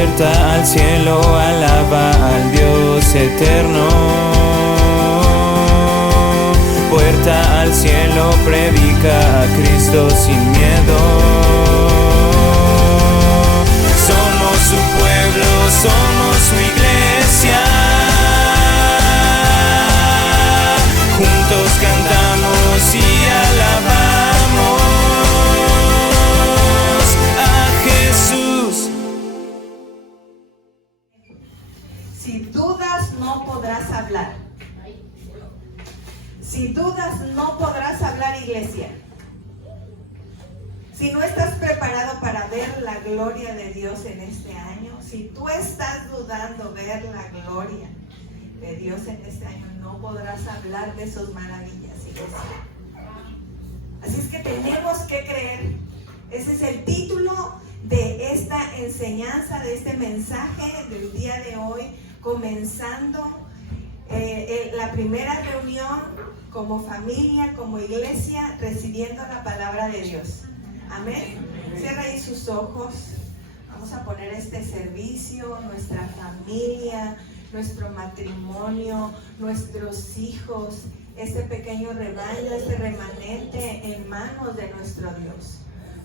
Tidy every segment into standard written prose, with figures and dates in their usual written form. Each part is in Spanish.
Puerta al cielo, alaba al Dios eterno. Puerta al cielo, predica a Cristo sin miedo. Somos su pueblo, somos su iglesia. Juntos cantamos y alabamos a Jesús. Si dudas, no podrás hablar. Si dudas, no podrás hablar, iglesia. Si no estás preparado para ver la gloria de Dios en este año, si tú estás dudando ver la gloria de Dios en este año, no podrás hablar de sus maravillas, iglesia. Así es que tenemos que creer. Ese es el título de esta enseñanza, de este mensaje del día de hoy, comenzando la primera reunión como familia, como iglesia, recibiendo la palabra de Dios. Amén. Cierra ahí sus ojos. Vamos a poner este servicio, nuestra familia, nuestro matrimonio, nuestros hijos, este pequeño rebaño, este remanente en manos de nuestro Dios.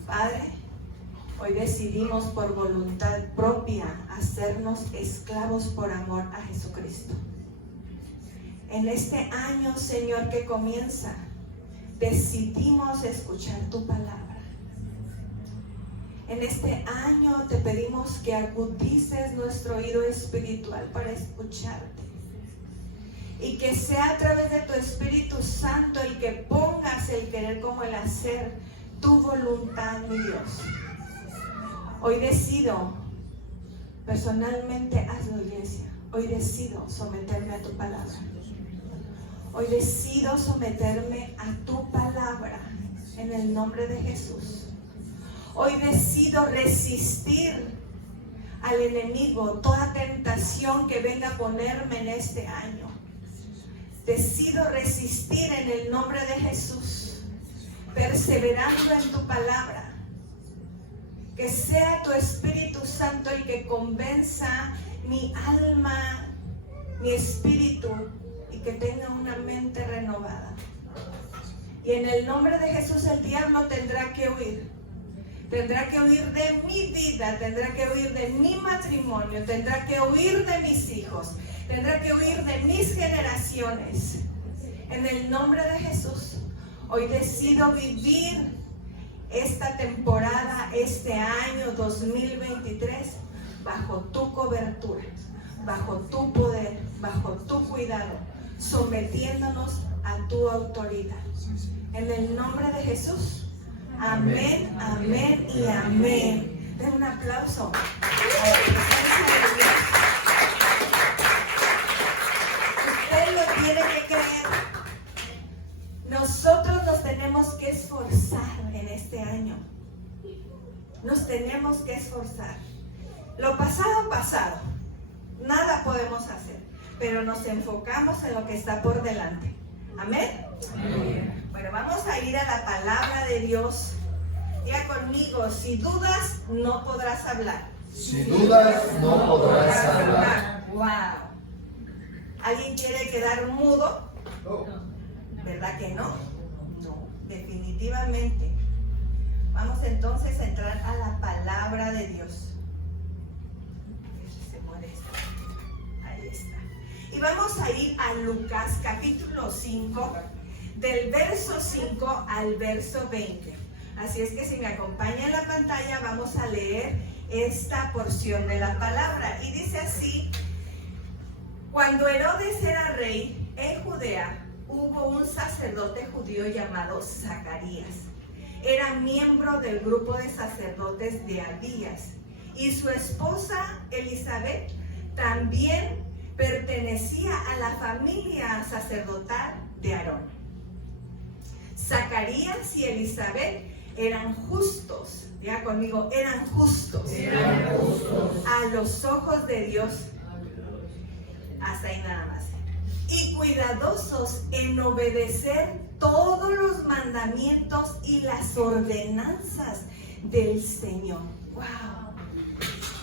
Padre, hoy decidimos por voluntad propia hacernos esclavos por amor a Jesucristo. En este año, Señor, que comienza, decidimos escuchar tu palabra. En este año te pedimos que agudices nuestro oído espiritual para escucharte. Y que sea a través de tu Espíritu Santo el que pongas el querer como el hacer, tu voluntad, mi Dios. Hoy decido, personalmente hazlo, iglesia. Hoy decido someterme a tu palabra. Hoy decido someterme a tu palabra en el nombre de Jesús. Hoy decido resistir al enemigo, toda tentación que venga a ponerme en este año. Decido resistir en el nombre de Jesús, perseverando en tu palabra. Que sea tu Espíritu Santo el que convenza mi alma, mi espíritu, y que tenga una mente renovada. Y en el nombre de Jesús el diablo tendrá que huir. Tendrá que huir de mi vida, tendrá que huir de mi matrimonio, tendrá que huir de mis hijos, tendrá que huir de mis generaciones. En el nombre de Jesús, hoy decido vivir esta temporada, este año 2023, bajo tu cobertura, bajo tu poder, bajo tu cuidado, sometiéndonos a tu autoridad. En el nombre de Jesús. Amén, amén y amén. Den un aplauso a la presencia de Dios. Usted lo tiene que creer. Nosotros nos tenemos que esforzar en este año. Nos tenemos que esforzar. Lo pasado, pasado. Nada podemos hacer, pero nos enfocamos en lo que está por delante. Amén. Amén. Bueno, vamos a ir a la palabra de Dios. Diga conmigo, si dudas, no podrás hablar. Si dudas, no podrás hablar. Wow. ¿Alguien quiere quedar mudo? No. ¿Verdad que no? No, definitivamente. Vamos entonces a entrar a la palabra de Dios. Se mueve esto. Ahí está. Y vamos a ir a Lucas capítulo 5. Del verso 5 al verso 20. Así es que si me acompaña en la pantalla vamos a leer esta porción de la palabra. Y dice así: cuando Herodes era rey en Judea, hubo un sacerdote judío llamado Zacarías. Era miembro del grupo de sacerdotes de Abías. Y su esposa Elizabeth también pertenecía a la familia sacerdotal de Aarón. Zacarías y Elizabeth eran justos, diga conmigo, eran justos a los ojos de Dios. Hasta ahí nada más. Y cuidadosos en obedecer todos los mandamientos y las ordenanzas del Señor. ¡Wow!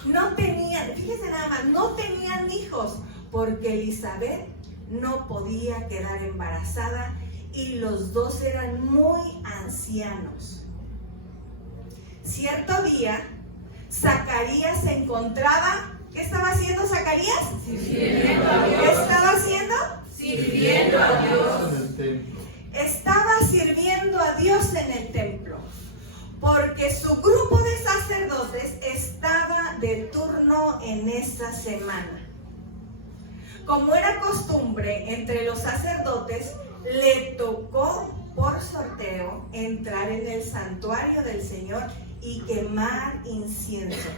No tenían, fíjese nada más, no tenían hijos porque Elizabeth no podía quedar embarazada y los dos eran muy ancianos. Cierto día, Zacarías se encontraba, ¿qué estaba haciendo Zacarías? Sirviendo a Dios. ¿Qué estaba haciendo? Sirviendo a Dios. En el templo. Estaba sirviendo a Dios en el templo, porque su grupo de sacerdotes estaba de turno en esa semana. Como era costumbre entre los sacerdotes, le tocó por sorteo entrar en el santuario del Señor y quemar incienso.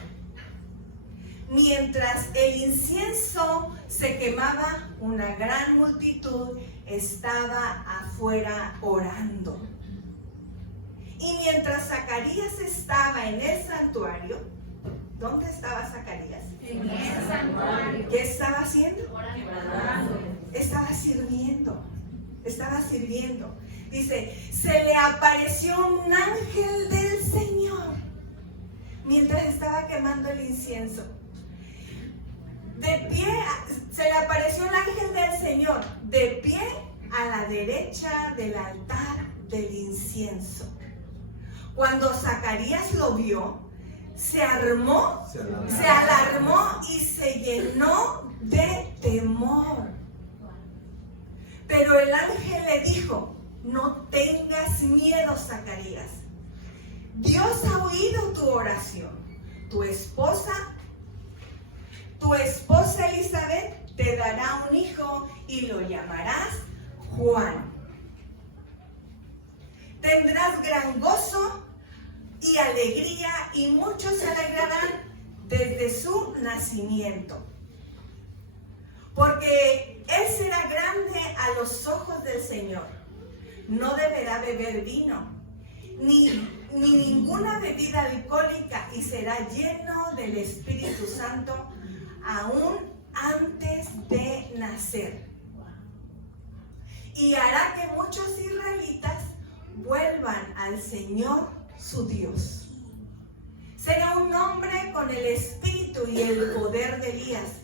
Mientras el incienso se quemaba, una gran multitud estaba afuera orando. Y mientras Zacarías estaba en el santuario, ¿dónde estaba Zacarías? En el santuario. ¿Qué estaba haciendo? Orando. Estaba sirviendo. Estaba sirviendo. Dice, se le apareció un ángel del Señor mientras estaba quemando el incienso. De pie, se le apareció el ángel del Señor, de pie a la derecha del altar del incienso. Cuando Zacarías lo vio, se alarmó y se llenó de temor. Pero el ángel le dijo, no tengas miedo, Zacarías. Dios ha oído tu oración. Tu esposa Elizabeth te dará un hijo y lo llamarás Juan. Tendrás gran gozo y alegría y muchos se alegrarán desde su nacimiento. Porque él será grande a los ojos del Señor. No deberá beber vino, ni ninguna bebida alcohólica, y será lleno del Espíritu Santo aún antes de nacer. Y hará que muchos israelitas vuelvan al Señor su Dios. Será un hombre con el espíritu y el poder de Elías.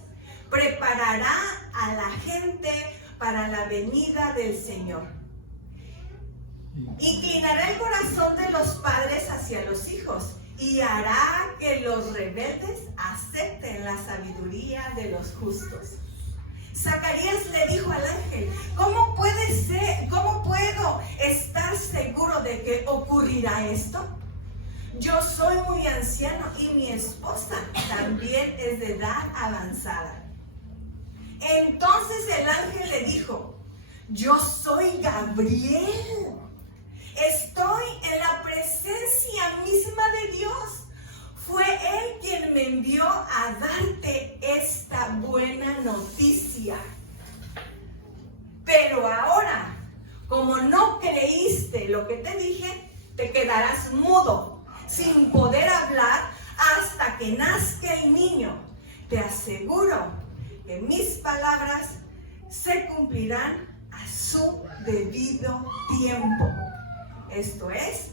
Preparará a la gente para la venida del Señor. Inclinará el corazón de los padres hacia los hijos y hará que los rebeldes acepten la sabiduría de los justos. Zacarías le dijo al ángel, ¿cómo puedo estar seguro de que ocurrirá esto? Yo soy muy anciano y mi esposa también es de edad avanzada. Entonces el ángel le dijo, yo soy Gabriel. Estoy en la presencia misma de Dios. Fue Él quien me envió a darte esta buena noticia. Pero ahora, como no creíste lo que te dije, te quedarás mudo, sin poder hablar hasta que nazca el niño. Te aseguro que mis palabras se cumplirán a su debido tiempo. Esto es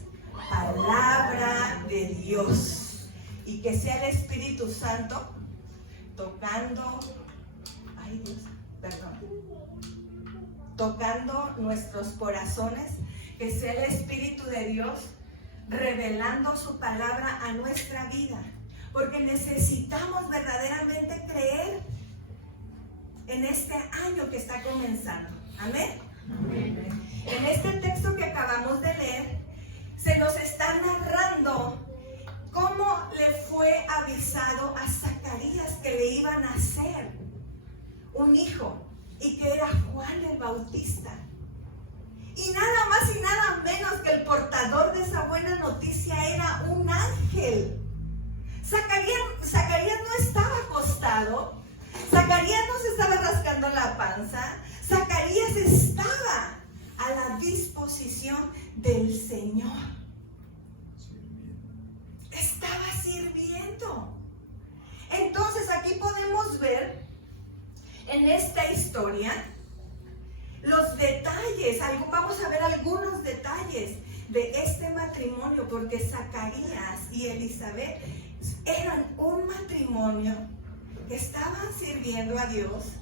palabra de Dios. Y que sea el Espíritu Santo tocando nuestros corazones, que sea el Espíritu de Dios revelando su palabra a nuestra vida, porque necesitamos verdaderamente creer en este año que está comenzando. Amén. Amén. En este texto que acabamos de leer, se nos está narrando cómo le fue avisado a Zacarías que le iba a nacer un hijo y que era Juan el Bautista. Y nada más y nada menos que el portador de esa buena noticia era un ángel. Zacarías no estaba acostado, Zacarías no se estaba rascando la panza, Zacarías estaba a la disposición del Señor. Estaba sirviendo. Entonces aquí podemos ver en esta historia los detalles, vamos a ver algunos detalles de este matrimonio, porque Zacarías y Elizabeth eran un matrimonio que estaban sirviendo a Dios,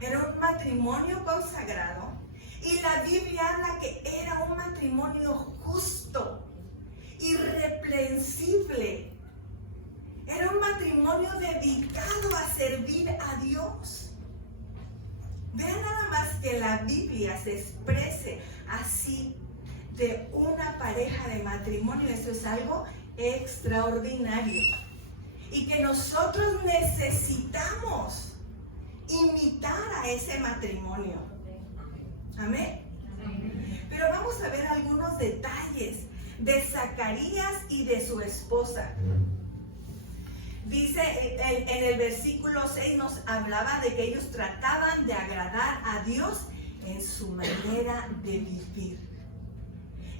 era un matrimonio consagrado, y la Biblia habla que era un matrimonio justo, irreprensible. Era un matrimonio dedicado a servir a Dios. Vean nada más que la Biblia se exprese así de una pareja de matrimonio. Eso es algo extraordinario. Y que nosotros necesitamos imitar a ese matrimonio. Amén. Pero vamos a ver algunos detalles de Zacarías y de su esposa. Dice en el versículo 6, nos hablaba de que ellos trataban de agradar a Dios en su manera de vivir.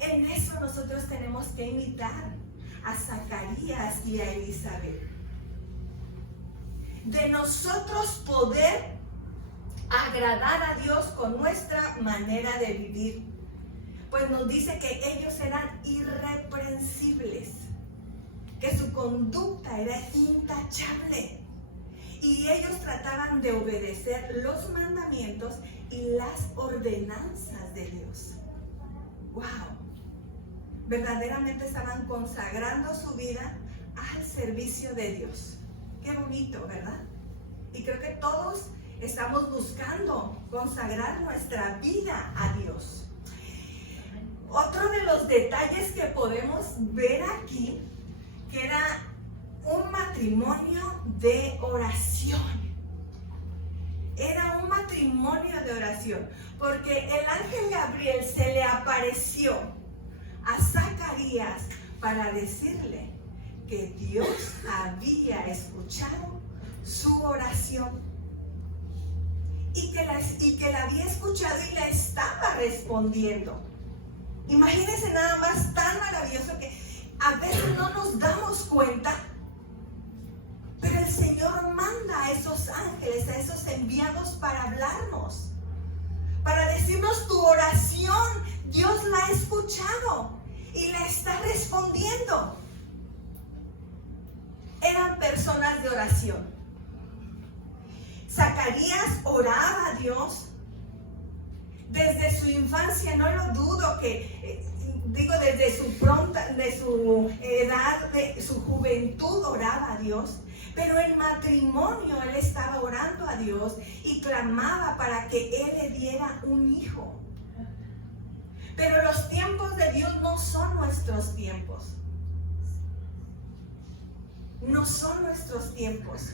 En eso nosotros tenemos que imitar a Zacarías y a Elizabeth. De nosotros poder agradar a Dios con nuestra manera de vivir. Pues nos dice que ellos eran irreprensibles, que su conducta era intachable, y ellos trataban de obedecer los mandamientos y las ordenanzas de Dios. ¡Wow! Verdaderamente estaban consagrando su vida al servicio de Dios. Qué bonito, ¿verdad? Y creo que todos estamos buscando consagrar nuestra vida a Dios. Otro de los detalles que podemos ver aquí, que era un matrimonio de oración. Era un matrimonio de oración, porque el ángel Gabriel se le apareció a Zacarías para decirle que Dios había escuchado su oración y que la había escuchado y la estaba respondiendo. Imagínense nada más, tan maravilloso que a veces no nos damos cuenta, pero el Señor manda a esos ángeles, a esos enviados para hablarnos, para decirnos tu oración, Dios la ha escuchado y la está respondiendo. Eran personas de oración. Zacarías oraba a Dios desde su infancia, no lo dudo que, desde su edad, de su juventud oraba a Dios, pero en matrimonio él estaba orando a Dios y clamaba para que él le diera un hijo. Pero los tiempos de Dios no son nuestros tiempos. No son nuestros tiempos.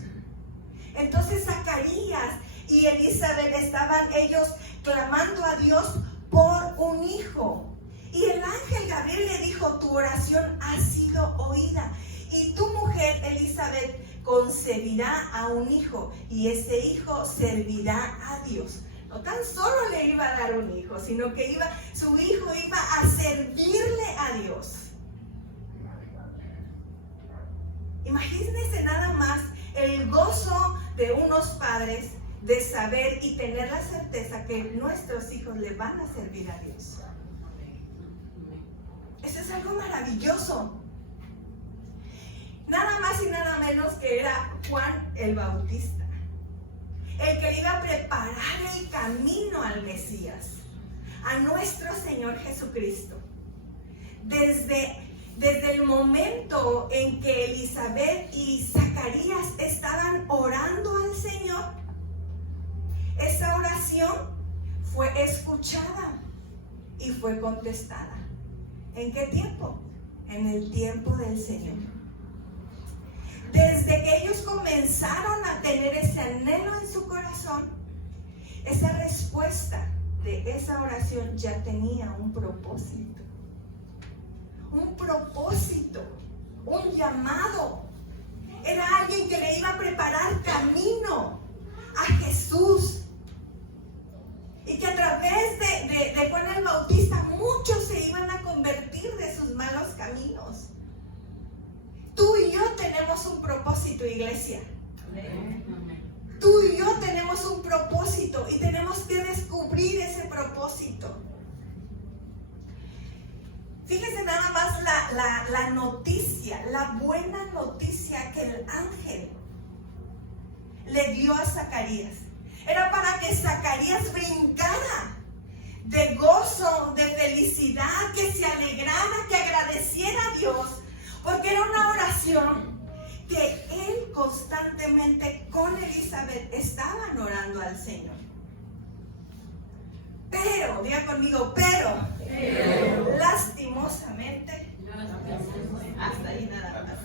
Entonces Zacarías y Elizabeth estaban ellos clamando a Dios por un hijo. Y el ángel Gabriel le dijo, tu oración ha sido oída. Y tu mujer, Elizabeth, concebirá a un hijo. Y ese hijo servirá a Dios. No tan solo le iba a dar un hijo, sino que su hijo iba a servirle a Dios. Imagínense nada más el gozo de unos padres de saber y tener la certeza que nuestros hijos le van a servir a Dios. Eso es algo maravilloso. Nada más y nada menos que era Juan el Bautista, el que iba a preparar el camino al Mesías, a nuestro Señor Jesucristo. Desde el momento en que Elizabeth y Zacarías estaban orando al Señor, esa oración fue escuchada y fue contestada. ¿En qué tiempo? En el tiempo del Señor. Desde que ellos comenzaron a tener ese anhelo en su corazón, esa respuesta de esa oración ya tenía un propósito. Un propósito, un llamado. Era alguien que le iba a preparar camino a Jesús. Y que a través de Juan el Bautista muchos se iban a convertir de sus malos caminos. Tú y yo tenemos un propósito, iglesia. Tú y yo tenemos un propósito y tenemos que descubrir ese propósito. Fíjese nada más la noticia, la buena noticia que el ángel le dio a Zacarías. Era para que Zacarías brincara de gozo, de felicidad, que se alegrara, que agradeciera a Dios, porque era una oración que él constantemente con Elizabeth estaban orando al Señor. Pero, diga conmigo, pero lastimosamente, hasta ahí nada más.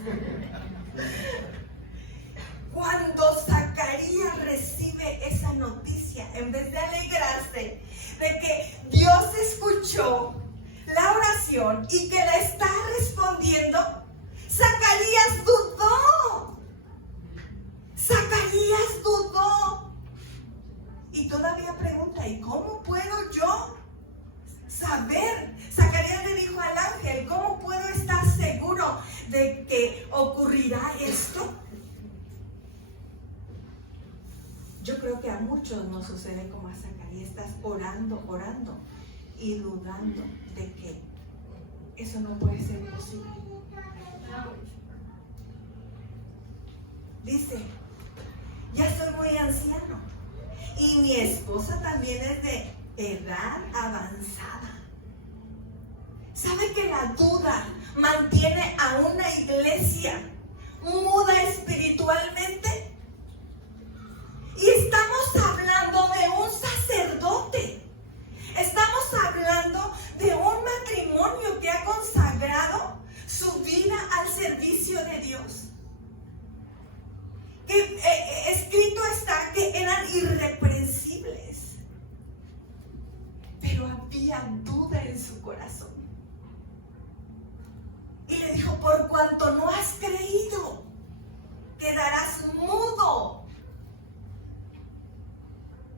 Cuando Zacarías recibe esa noticia, en vez de alegrarse de que Dios escuchó la oración y que la está respondiendo, Zacarías dudó. Zacarías dudó. Y todavía pregunta, ¿y cómo puedo yo saber? Zacarías le dijo al ángel, ¿cómo puedo estar seguro de que ocurrirá esto? Yo creo que a muchos nos sucede como a Zacarías. Estás orando y dudando de que eso no puede ser posible. Dice, ya soy muy anciano y mi esposa también es de edad avanzada. ¿Sabe que la duda mantiene a una iglesia muda espiritualmente? Y estamos hablando de un sacerdote. Estamos hablando de un matrimonio que ha consagrado su vida al servicio de Dios. Escrito está que eran irreprensibles, pero había duda en su corazón. Y le dijo, por cuanto no has creído, quedarás mudo.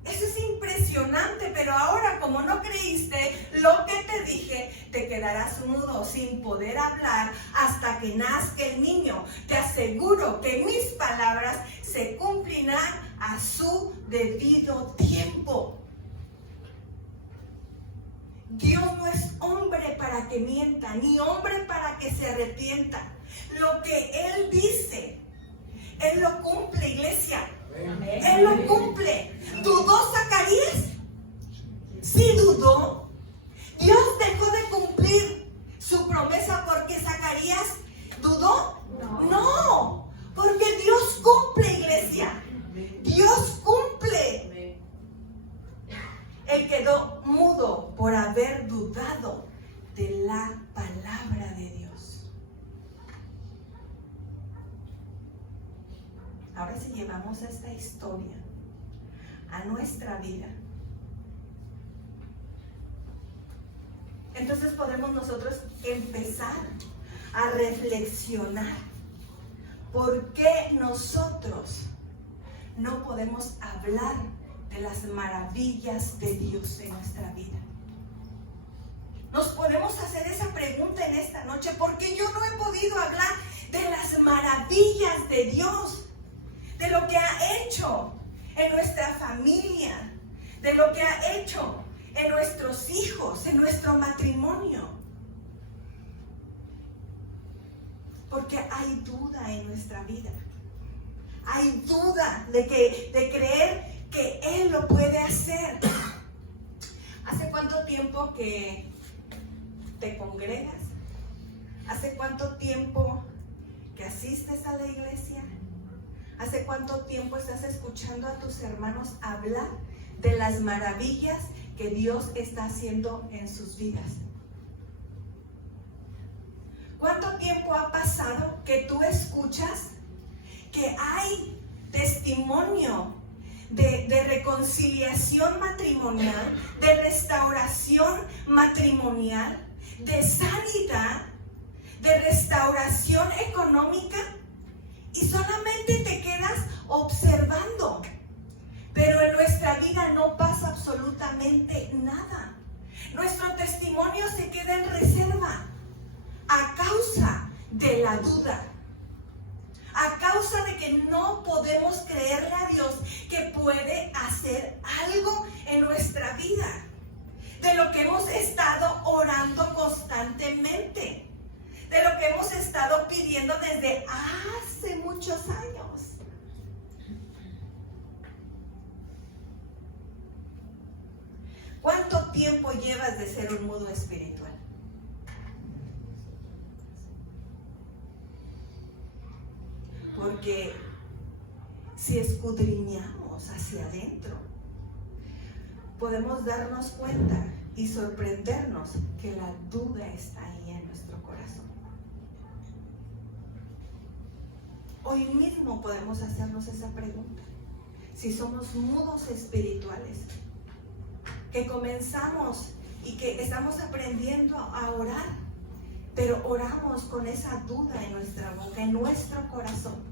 Eso es impresionante, pero ahora como no creíste lo que te dije, te quedarás mudo sin poder hablar hasta que nazca el niño. Te aseguro que mis palabras se cumplirán a su debido tiempo. Dios no es hombre para que mienta, ni hombre para que se arrepienta. Lo que Él dice, Él lo cumple, iglesia. Él lo cumple. ¿Dudó Zacarías? Sí dudó. Dios dejó de cumplir su promesa porque Zacarías dudó. No, porque Dios cumple, iglesia. Dios cumple. Él quedó mudo por haber dudado de la palabra de Dios. Ahora si llevamos esta historia a nuestra vida, entonces podemos nosotros empezar a reflexionar por qué nosotros no podemos hablar de las maravillas de Dios en nuestra vida. Nos podemos hacer esa pregunta en esta noche: ¿por qué yo no he podido hablar de las maravillas de Dios? De lo que ha hecho en nuestra familia, de lo que ha hecho en nuestros hijos, en nuestro matrimonio. Porque hay duda en nuestra vida. Hay duda de creer que Él lo puede hacer. ¿Hace cuánto tiempo que te congregas? ¿Hace cuánto tiempo que asistes a la iglesia? ¿Hace cuánto tiempo estás escuchando a tus hermanos hablar de las maravillas que Dios está haciendo en sus vidas? ¿Cuánto tiempo ha pasado que tú escuchas que hay testimonio de reconciliación matrimonial, de restauración matrimonial, de sanidad, de restauración económica? Y solamente te quedas observando, pero en nuestra vida no pasa absolutamente nada. Nuestro testimonio se queda en reserva a causa de la duda, a causa de que no podemos creerle a Dios que puede hacer algo en nuestra vida, de lo que hemos estado orando constantemente. desde hace muchos años. ¿Cuánto tiempo llevas de ser un mudo espiritual? Porque si escudriñamos hacia adentro, podemos darnos cuenta y sorprendernos que la duda está ahí en nuestro corazón. Hoy mismo podemos hacernos esa pregunta. Si somos mudos espirituales, que comenzamos y que estamos aprendiendo a orar, pero oramos con esa duda en nuestra boca, en nuestro corazón.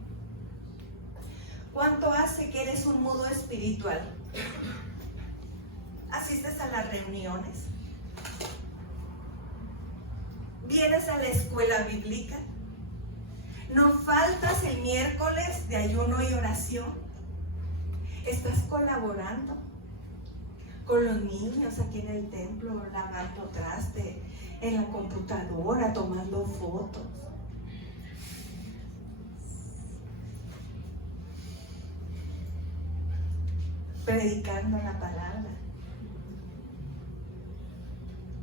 ¿Cuánto hace que eres un mudo espiritual? ¿Asistes a las reuniones? ¿Vienes a la escuela bíblica? ¿No faltas el miércoles de ayuno y oración? ¿Estás colaborando con los niños aquí en el templo, lavando traste, en la computadora, tomando fotos? Predicando la palabra,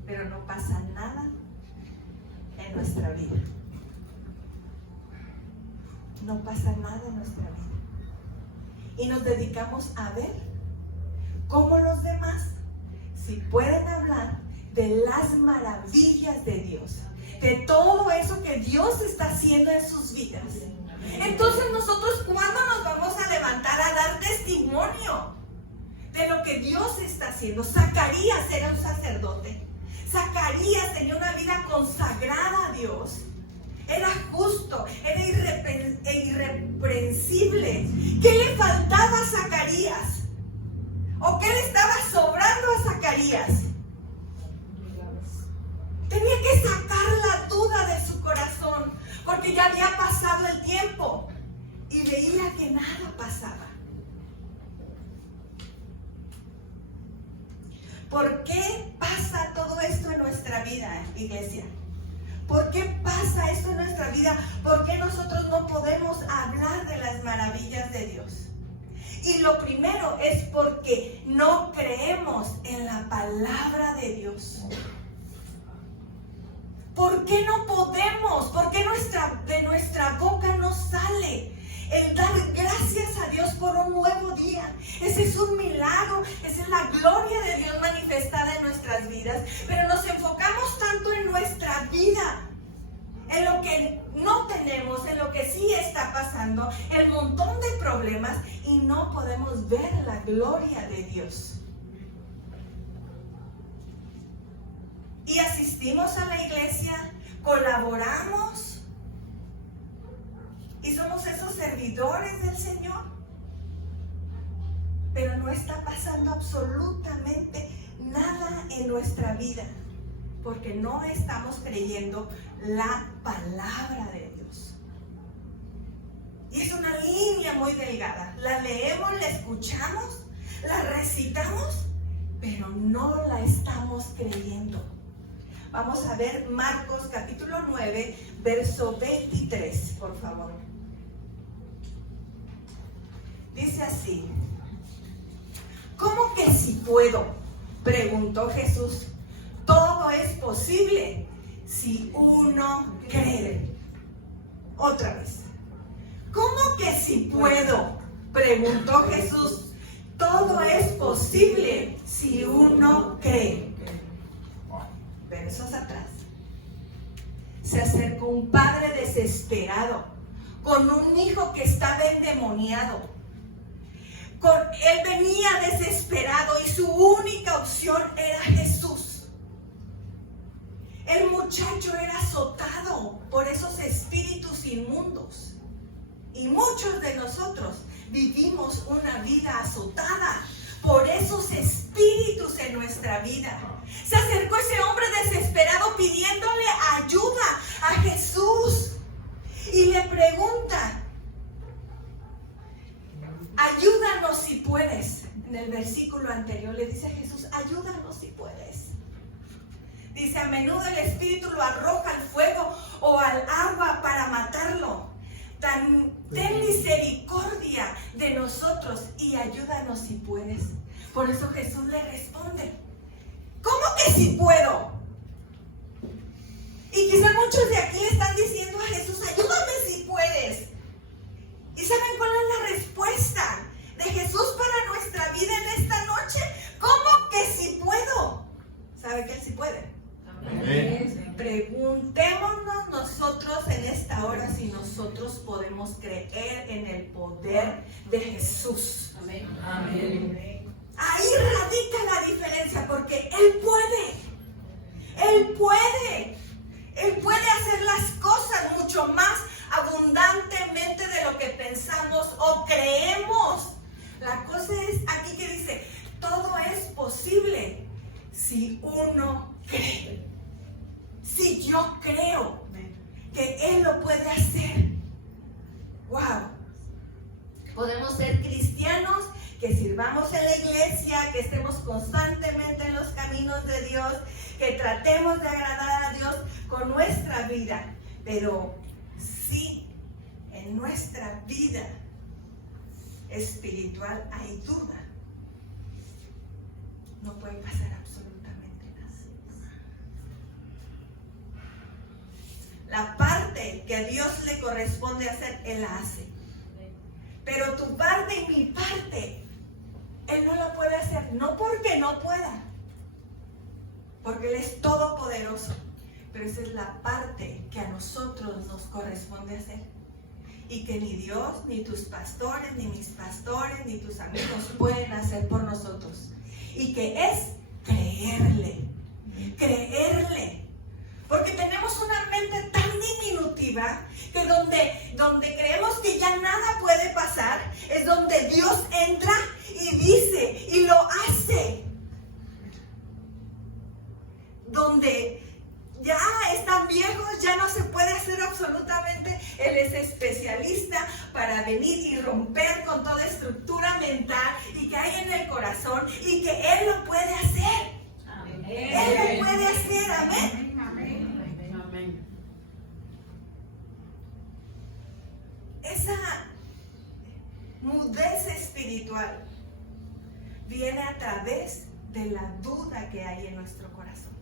pero no pasa nada en nuestra vida. No pasa nada en nuestra vida. Y nos dedicamos a ver cómo los demás, si pueden hablar de las maravillas de Dios, de todo eso que Dios está haciendo en sus vidas. Entonces nosotros, ¿cuándo nos vamos a levantar a dar testimonio de lo que Dios está haciendo? Zacarías era un sacerdote. Zacarías tenía una vida consagrada a Dios. Era justo, era irreprensible. ¿Qué le faltaba a Zacarías? ¿O qué le estaba sobrando a Zacarías? Tenía que sacar la duda de su corazón, porque ya había pasado el tiempo y veía que nada pasaba. ¿Por qué pasa todo esto en nuestra vida, iglesia? ¿Por qué pasa esto en nuestra vida? ¿Por qué nosotros no podemos hablar de las maravillas de Dios? Y lo primero es porque no creemos en la palabra de Dios. ¿Por qué no podemos? ¿Por qué de nuestra boca no sale el dar gracias a Dios por un nuevo día? Ese es un milagro, esa es la gloria de Dios manifestada en nuestras vidas. Pero nos enfocamos tanto en nuestra vida, en lo que no tenemos, en lo que sí está pasando, el montón de problemas, y no podemos ver la gloria de Dios. Y asistimos a la iglesia, colaboramos y somos esos servidores del Señor, pero no está pasando absolutamente nada en nuestra vida, porque no estamos creyendo la palabra de Dios. Y es una línea muy delgada. La leemos, la escuchamos, la recitamos, pero no la estamos creyendo. Vamos a ver Marcos capítulo 9, verso 23, por favor. Dice así: ¿cómo que si puedo?, preguntó Jesús. Todo es posible si uno cree. Otra vez. ¿Cómo que si puedo?, preguntó Jesús. Todo es posible si uno cree. Versos atrás. Se acercó un padre desesperado con un hijo que estaba endemoniado. Él venía desesperado y su única opción era Jesús. El muchacho era azotado por esos espíritus inmundos. Y muchos de nosotros vivimos una vida azotada por esos espíritus en nuestra vida. Se acercó ese hombre desesperado pidiéndole ayuda a Jesús y le pregunta: ayúdanos si puedes. En el versículo anterior le dice a Jesús: ayúdanos si puedes. Dice: a menudo el espíritu lo arroja al fuego o al agua para matarlo. Por eso Jesús le responde, ¿cómo que sí puedo? Y quizá muchos de aquí le están diciendo a Jesús, ayúdame si puedes. ¿Y saben cuál es la respuesta de Jesús para nuestra vida en esta noche? ¿Cómo que sí puedo? ¿Sabe que Él sí puede? Amén. Preguntémonos nosotros en esta hora si nosotros podemos creer en el poder de Jesús. Amén. Amén. Ahí radica la diferencia, porque Él puede. Él puede. Él puede hacer las cosas mucho más abundantemente de lo que pensamos o creemos. La cosa es aquí que dice, todo es posible si uno cree. Si yo creo que Él lo puede hacer. ¡Wow! Podemos ser cristianos, que sirvamos en la iglesia, que estemos constantemente en los caminos de Dios, que tratemos de agradar a Dios con nuestra vida. Pero si en nuestra vida espiritual hay duda, no puede pasar absolutamente nada. La parte que a Dios le corresponde hacer, Él la hace. Pero tu parte y mi parte, Él no la puede hacer. No porque no pueda, porque Él es todopoderoso. Pero esa es la parte que a nosotros nos corresponde hacer. Y que ni Dios, ni tus pastores, ni mis pastores, ni tus amigos pueden hacer por nosotros. Y que es creerle. Creerle. Porque tenemos una mente tan diminutiva que donde creemos que ya nada puede pasar, es donde Dios entra y dice y lo hace. Donde ya están viejos, ya no se puede hacer absolutamente. Él es especialista para venir y romper con toda estructura mental y que hay en el corazón, y que Él lo puede hacer. Amén. Él lo puede hacer, amén. Amén. Esa mudez espiritual viene a través de la duda que hay en nuestro corazón.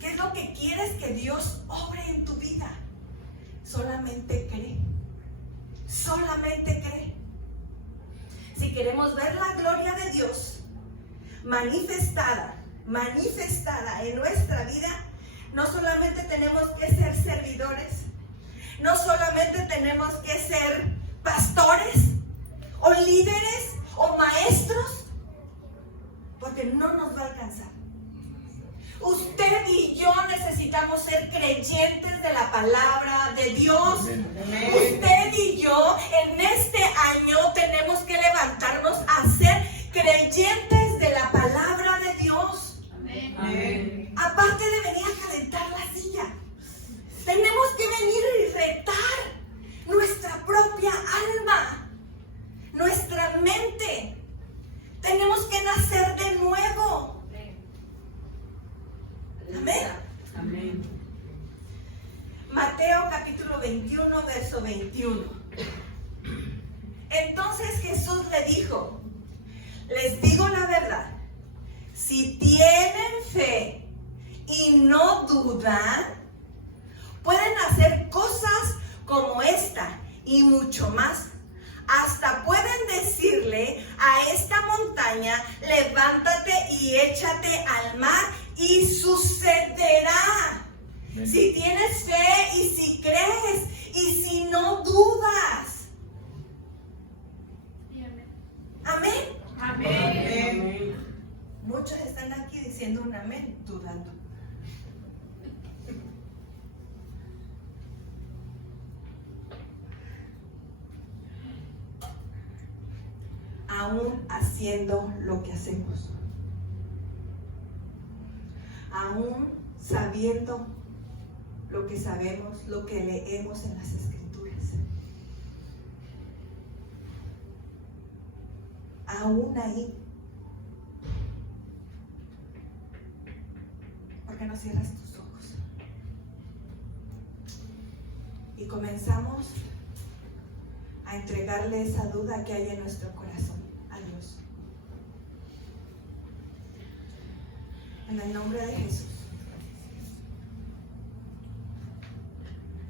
¿Qué es lo que quieres que Dios obre en tu vida? Solamente cree. Solamente cree. Si queremos ver la gloria de Dios manifestada en nuestra vida, no solamente tenemos que ser servidores, no solamente tenemos que ser pastores o líderes o maestros, porque no nos va a alcanzar. Usted y yo necesitamos ser creyentes de la palabra de Dios. Amén. Usted y yo en este año tenemos que levantarnos a ser creyentes de la palabra de Dios. Amén. Amén. Aparte de venir a calentar la silla, tenemos que venir y retar nuestra propia alma, nuestra mente. Tenemos que nacer de nuevo. Amén. Amén. Mateo capítulo 21, verso 21. Entonces Jesús le dijo, les digo la verdad, si tienen fe y no dudan, pueden hacer cosas como esta y mucho más. Hasta pueden decirle a esta montaña, levántate y échate al mar, y sucederá. Amén. Si tienes fe y si crees y si no dudas. Amén. Amén. Muchos están aquí diciendo un amén, dudando. Aún haciendo lo que hacemos, aún sabiendo lo que sabemos, lo que leemos en las Escrituras, aún ahí, ¿por qué no cierras tus ojos? Y comenzamos a entregarle esa duda que hay en nuestro corazón a Dios. En el nombre de Jesús.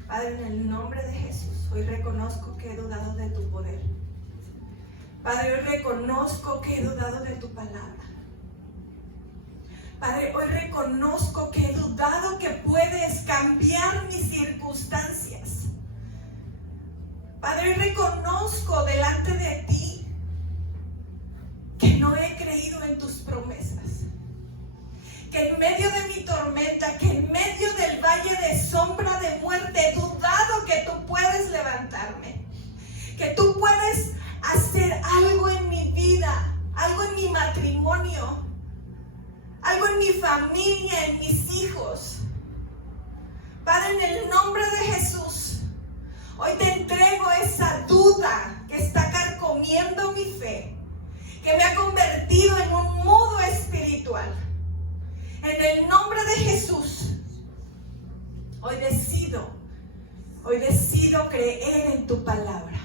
Padre, en el nombre de Jesús, hoy reconozco que he dudado de tu poder. Padre, hoy reconozco que he dudado de tu palabra. Padre, hoy reconozco que he dudado que puedes cambiar mis circunstancias. Padre, hoy reconozco delante de ti que no he creído en tus promesas. Que en medio de mi tormenta, que en medio del valle de sombra de muerte, he dudado que tú puedes levantarme. Que tú puedes hacer algo en mi vida, algo en mi matrimonio, algo en mi familia, en mis hijos. Padre, en el nombre de Jesús, hoy te entrego esa duda que está carcomiendo mi fe, que me ha convertido en un mudo espiritual. En el nombre de Jesús, hoy decido creer en tu palabra.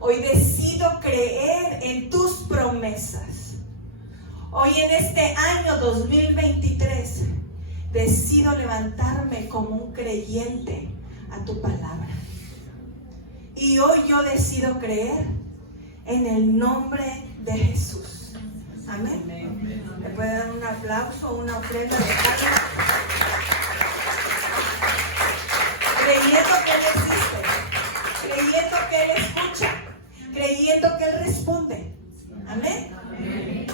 Hoy decido creer en tus promesas. Hoy en este año 2023 decido levantarme como un creyente a tu palabra. Y hoy yo decido creer en el nombre de Jesús. Amén. ¿Le puede dar un aplauso, una ofrenda de palmas? Creyendo que Él existe, creyendo que Él escucha, creyendo que Él responde. Amén. Amén.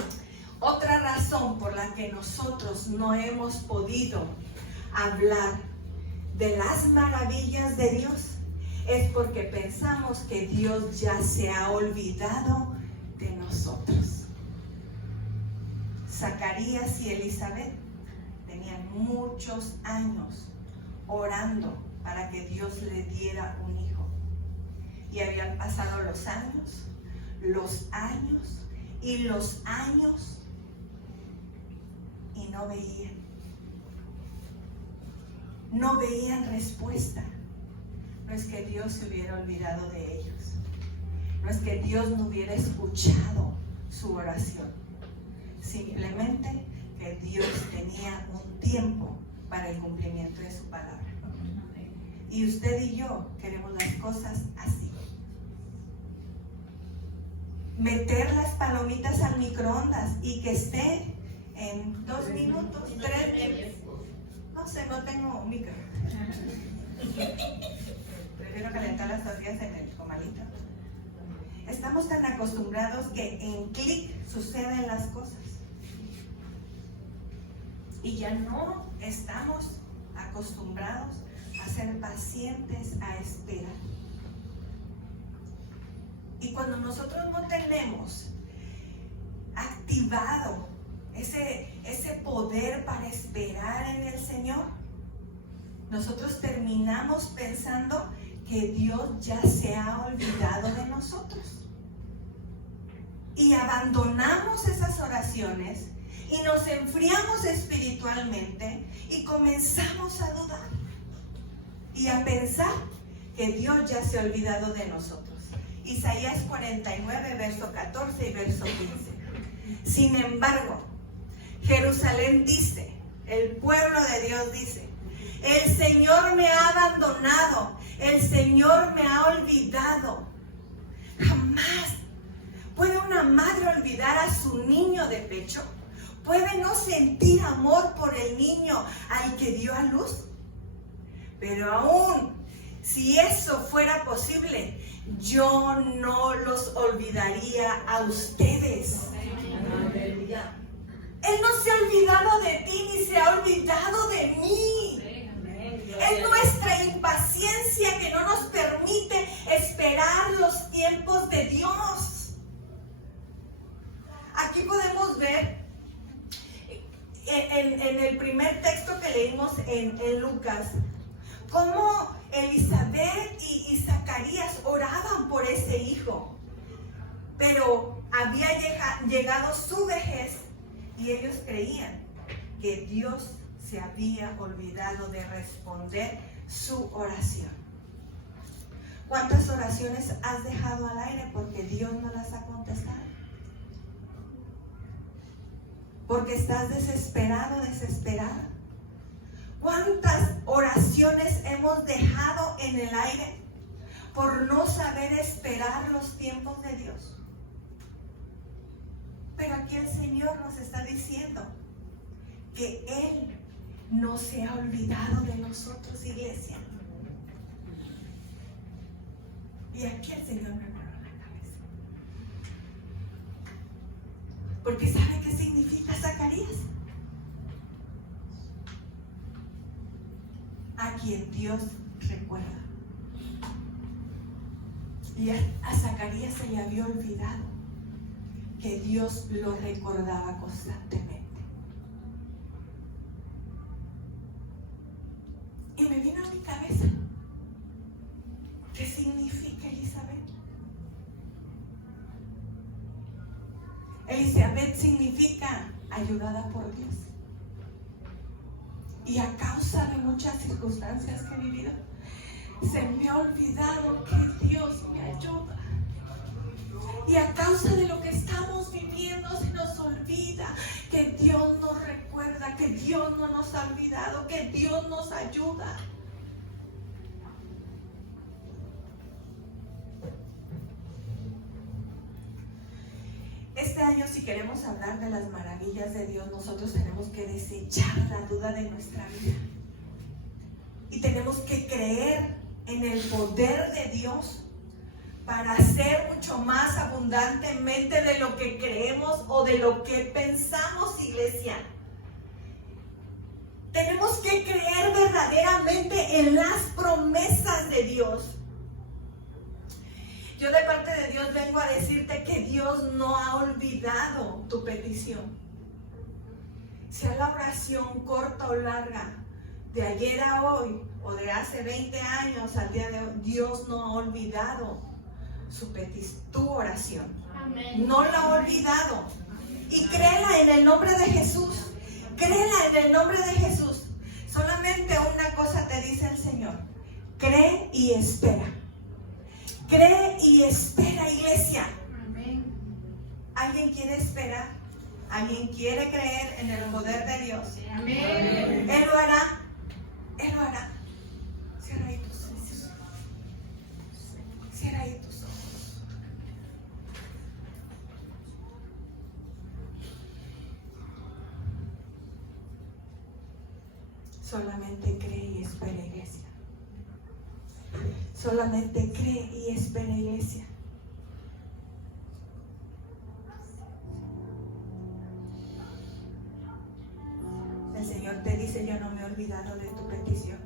Otra razón por la que nosotros no hemos podido hablar de las maravillas de Dios es porque pensamos que Dios ya se ha olvidado de nosotros. Zacarías y Elizabeth tenían muchos años orando para que Dios le diera un hijo. Y habían pasado los años y los años y no veían respuesta. No es que Dios se hubiera olvidado de ellos, no es que Dios no hubiera escuchado su oración, simplemente que Dios tenía un tiempo para el cumplimiento de su palabra. Y usted y yo queremos las cosas así. Meter las palomitas al microondas y que esté en 2 minutos, 3 minutos. No sé, no tengo micro. Prefiero calentar las tortillas en el comalito. Estamos tan acostumbrados que en clic suceden las cosas. Y ya no estamos acostumbrados a ser pacientes, a esperar. Y cuando nosotros no tenemos activado ese poder para esperar en el Señor, nosotros terminamos pensando que Dios ya se ha olvidado de nosotros. Y abandonamos esas oraciones y nos enfriamos espiritualmente y comenzamos a dudar y a pensar que Dios ya se ha olvidado de nosotros. Isaías 49, verso 14 y verso 15. Sin embargo, Jerusalén dice, el pueblo de Dios dice: el Señor me ha abandonado, el Señor me ha olvidado. Jamás puede una madre olvidar a su niño de pecho. ¿Puede no sentir amor por el niño al que dio a luz? Pero aún si eso fuera posible, yo no los olvidaría a ustedes. Él no se ha olvidado de ti ni se ha olvidado de mí. Es nuestra impaciencia que no nos permite esperar los tiempos de Dios. Aquí podemos ver en el primer texto que leímos en Lucas, cómo Elizabeth y Zacarías oraban por ese hijo. Pero había llegado su vejez y ellos creían que Dios se había olvidado de responder su oración. ¿Cuántas oraciones has dejado al aire porque Dios no las ha contestado? porque estás desesperado, desesperada. ¿Cuántas oraciones hemos dejado en el aire por no saber esperar los tiempos de Dios? Pero aquí el Señor nos está diciendo que Él no se ha olvidado de nosotros, iglesia. Y aquí el Señor me paró la cabeza. Porque ¿sabe qué significa Zacarías? A quien Dios recuerda. Y a Zacarías se le había olvidado que Dios lo recordaba constantemente. Y me vino a mi cabeza, ¿qué significa Elizabeth? Elizabeth significa ayudada por Dios. Y a causa de muchas circunstancias que he vivido, se me ha olvidado que Dios me ayuda. Y a causa de lo que estamos viviendo, se nos olvida que Dios nos recuerda, que Dios no nos ha olvidado, que Dios nos ayuda. Este año, si queremos hablar de las maravillas de Dios, nosotros tenemos que desechar la duda de nuestra vida. Y tenemos que creer en el poder de Dios para hacer mucho más abundantemente de lo que creemos o de lo que pensamos, iglesia. Tenemos que creer verdaderamente en las promesas de Dios. Yo de parte de Dios vengo a decirte que Dios no ha olvidado tu petición. Sea la oración corta o larga, de ayer a hoy o de hace 20 años al día de hoy, Dios no ha olvidado tu oración. Amén. No la ha olvidado. Y créela en el nombre de Jesús. Créela en el nombre de Jesús. Solamente una cosa te dice el Señor: cree y espera. Cree y espera, iglesia. Amén. ¿Alguien quiere esperar? ¿Alguien quiere creer en el poder de Dios? Amén. Él lo hará. Él lo hará. Cierra ahí tus ojos. Cierra ahí tus ojos. Solamente cree y espera, iglesia. Solamente cree y espera, iglesia. El Señor te dice: yo no me he olvidado de tu petición.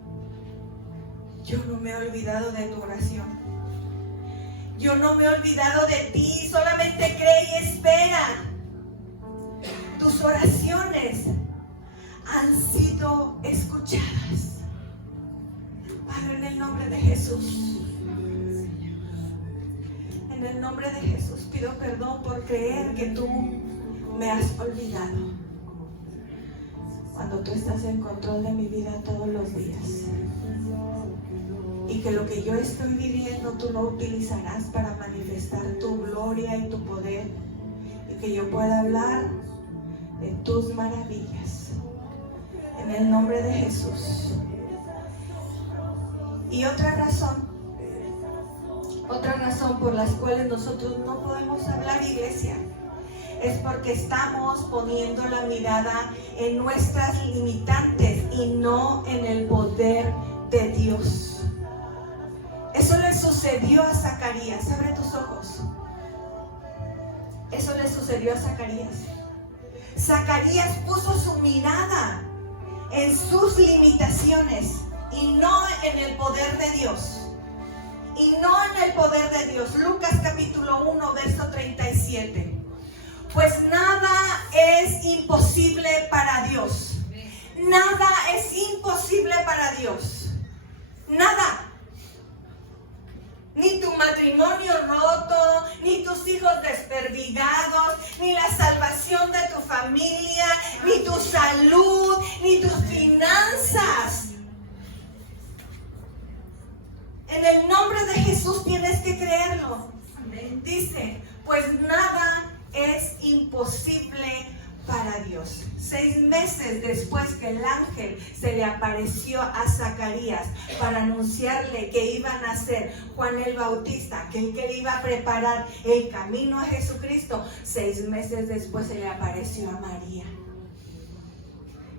Yo no me he olvidado de tu oración. Yo no me he olvidado de ti. Solamente cree y espera. Tus oraciones han sido escuchadas. Padre, en el nombre de Jesús, en el nombre de Jesús, pido perdón por creer que tú me has olvidado, cuando tú estás en control de mi vida todos los días, y que lo que yo estoy viviendo tú lo utilizarás para manifestar tu gloria y tu poder, y que yo pueda hablar de tus maravillas, en el nombre de Jesús. Y otra razón por las cuales nosotros no podemos hablar, iglesia, es porque estamos poniendo la mirada en nuestras limitantes y no en el poder de Dios. Eso le sucedió a Zacarías. Abre tus ojos. Eso le sucedió a Zacarías. Zacarías puso su mirada en sus limitaciones y no en el poder de Dios. Y no en el poder de Dios. Lucas capítulo 1, verso 37. Pues nada es imposible para Dios. Nada es imposible para Dios. Nada. Ni tu matrimonio roto, ni tus hijos desperdigados, ni la salvación de tu familia, ni tu salud, ni tus finanzas. En el nombre de Jesús tienes que creerlo. Dice, pues nada es imposible para Dios. 6 meses después que el ángel se le apareció a Zacarías para anunciarle que iba a nacer Juan el Bautista, aquel que le iba a preparar el camino a Jesucristo, 6 meses después se le apareció a María.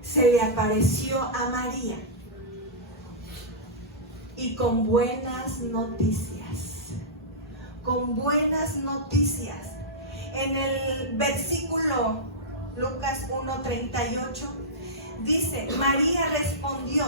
Se le apareció a María. Y con buenas noticias. Con buenas noticias. En el versículo Lucas 1:38 dice, María respondió.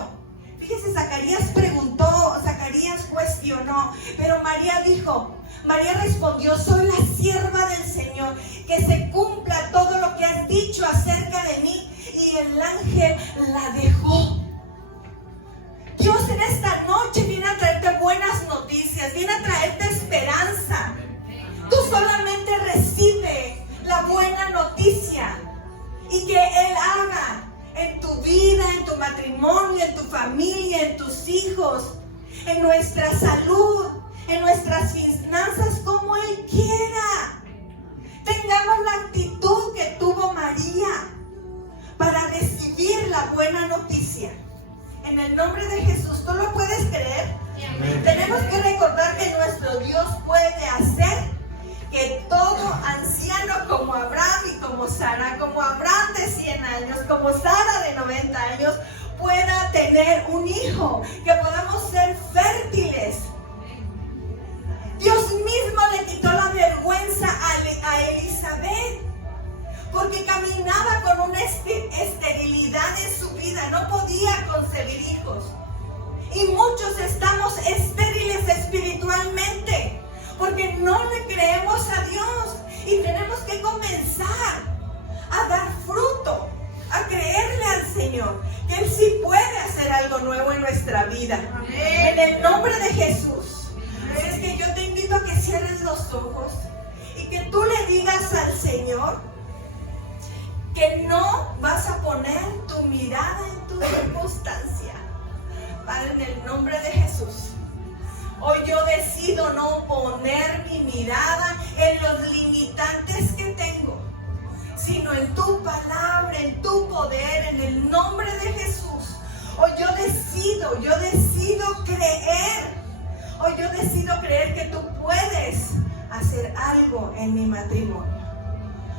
Fíjese, Zacarías preguntó, Zacarías cuestionó, pero María dijo, María respondió, soy la sierva del Señor, que se cumpla todo lo que has dicho acerca de mí. Y el ángel la dejó. Dios en esta noche viene a traerte buenas noticias, viene a traerte esperanza. Tú solamente recibe la buena noticia y que Él haga en tu vida, en tu matrimonio, en tu familia, en tus hijos, en nuestra salud, en nuestras finanzas, como Él quiera. Tengamos la actitud que tuvo María para recibir la buena noticia. En el nombre de Jesús, ¿tú lo puedes creer? Amén. Tenemos que recordar que nuestro Dios puede hacer que todo anciano como Abraham y como Sara, como Abraham de 100 años, como Sara de 90 años, pueda tener un hijo, que podamos ser fértiles. Dios mismo le quitó la vergüenza a Elizabeth, porque caminaba con una esterilidad en su vida, no podía concebir hijos. Y muchos estamos estériles espiritualmente, porque no le creemos a Dios. Y tenemos que comenzar a dar fruto, a creerle al Señor, que Él sí puede hacer algo nuevo en nuestra vida. Amén. En el nombre de Jesús. Así es que yo te invito a que cierres los ojos y que tú le digas al Señor que no vas a poner tu mirada en tu circunstancia. Padre, en el nombre de Jesús, hoy yo decido no poner mi mirada en los limitantes que tengo, sino en tu palabra, en tu poder, en el nombre de Jesús. Hoy yo decido creer. Hoy yo decido creer que tú puedes hacer algo en mi matrimonio.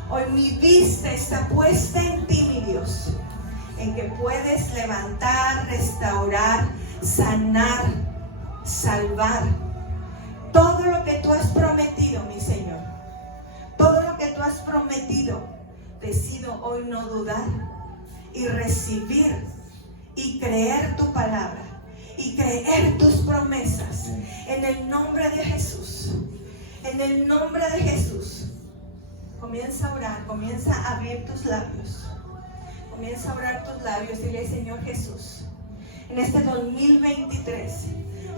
Hoy mi vista está puesta en ti, mi Dios, en que puedes levantar, restaurar, sanar, salvar. Todo lo que tú has prometido, mi Señor, todo lo que tú has prometido, decido hoy no dudar y recibir y creer tu palabra y creer tus promesas. En el nombre de Jesús, en el nombre de Jesús. Comienza a orar, comienza a abrir tus labios. Comienza a orar tus labios y dile, Señor Jesús, en este 2023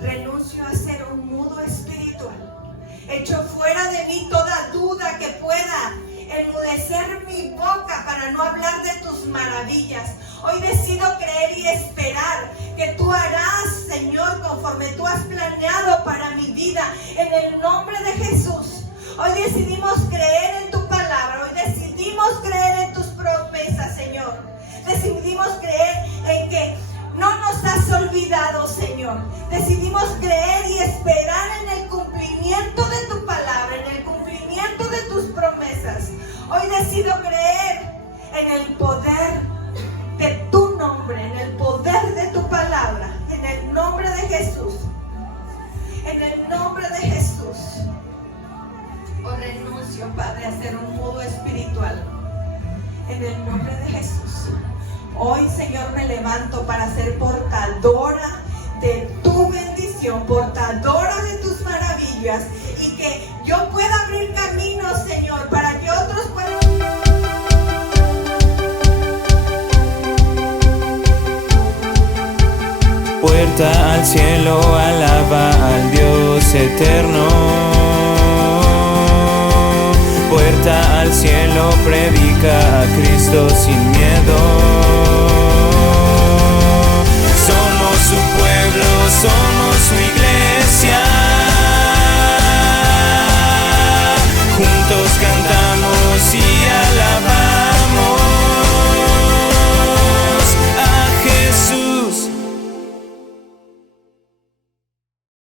renuncio a ser un mudo espiritual. Echo fuera de mí toda duda que pueda enmudecer mi boca para no hablar de tus maravillas. Hoy decido creer y esperar que tú harás, Señor, conforme tú has planeado para mi vida. En el nombre de Jesús. Hoy decidimos creer en tu palabra. Hoy decidimos creer en tus promesas, Señor. Decidimos creer en que no nos has olvidado, Señor. Decidimos creer y esperar en el cumplimiento de tu palabra, en el cumplimiento de tus promesas. Hoy decido creer en el poder de tu nombre, en el poder de tu palabra, en el nombre de Jesús. En el nombre de Jesús. Hoy renuncio, Padre, a ser un mudo espiritual. En el nombre de Jesús. Hoy, Señor, me levanto para ser portadora de tu bendición, portadora de tus maravillas, y que yo pueda abrir caminos, Señor, para que otros puedan. Puerta al cielo, alaba al Dios eterno. Puerta al cielo, predica a Cristo sin miedo.